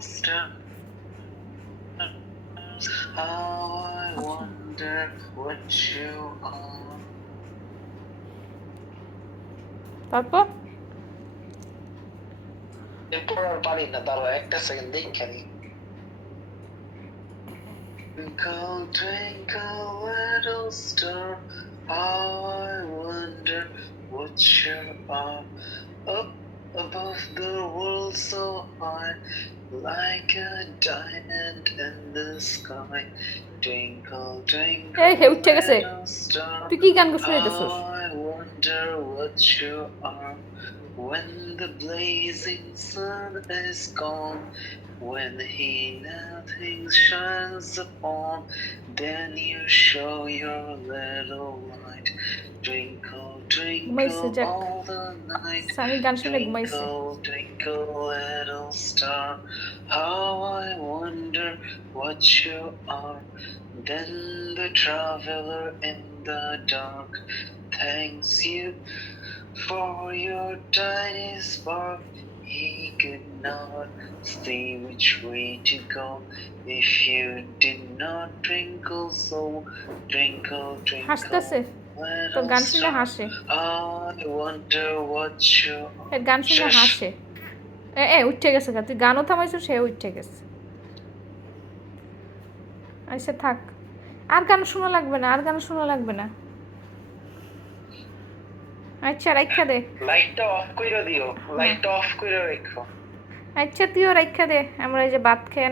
stars. How I wonder what you are. তারপর এরপর আর পারি না, দাঁড়াও একটা সেকেন্ড দেখি। Twinkle, twinkle, little star, how I wonder what you are. Up above the world so high, like a diamond in the sky. Twinkle, twinkle, উঠে গেছে little star, তুই কি গান শুনাইতেছস how I wonder what you are. When the blazing sun is gone, when he nothing shines upon, then you show your little light. Twinkle, ঘুমাইছে twinkle যাক all the night. Sami গান শুনে ঘুমাইছে Twinkle, twinkle, little star, how I wonder what you are. Then the traveler in the dark thanks you for your tiny spark. He could not see which way to go if you did not twinkle so. Twinkle, হাসতেছে twinkle, তোর little গান শুনে star, হাসে I wonder what you are. গান শুনে শেষ। হাসে উঠে গেছে গা তুই গানও থামাইছো সে উঠে গেছে আচ্ছা থাক আর গান শোনা লাগবে না আর গান শোনা লাগবে না আচ্ছা রাইখা দে লাইটটা অফ কইরা দিও, লাইটটা অফ কইরা রাখো। আচ্ছা তুইও রাইখা দে আমরা এই যে ভাত খেয়ে